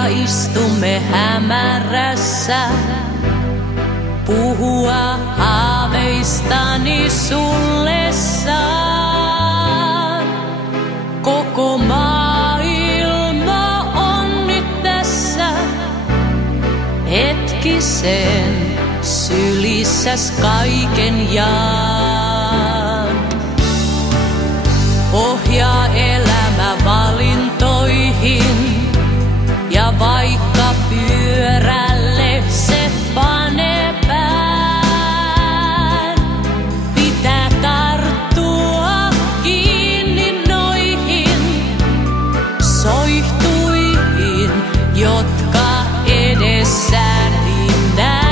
ja istumme hämärässä. Puhua haaveistani sulle saan. Koko maailma on nyt tässä. Hetkisen sylissäs kaiken jaan. Ohjaa elämä valintoihin ja vaikka pyörälle se panee pään, pitää tarttua kiinni noihin soihtuihin, jotka edessäni näen.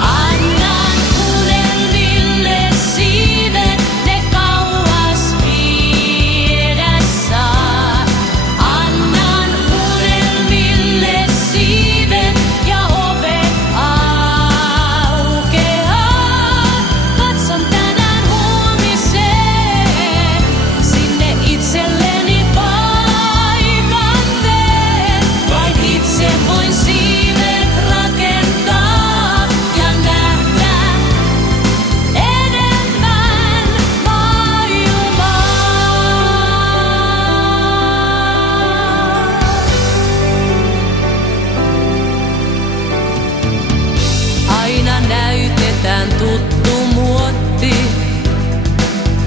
Annan unelmille siivet, ne kauas viedä saa. Annan unelmille siivet ja ovet aukeaa. Katson tänään huomiseen, sinne itselleni paikan teen. Vain itse voin siivet rakentaa ja nähdä enemmän maailmaa. Aina näytetään tuttu muotti,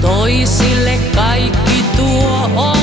toisille kaikki tuo on.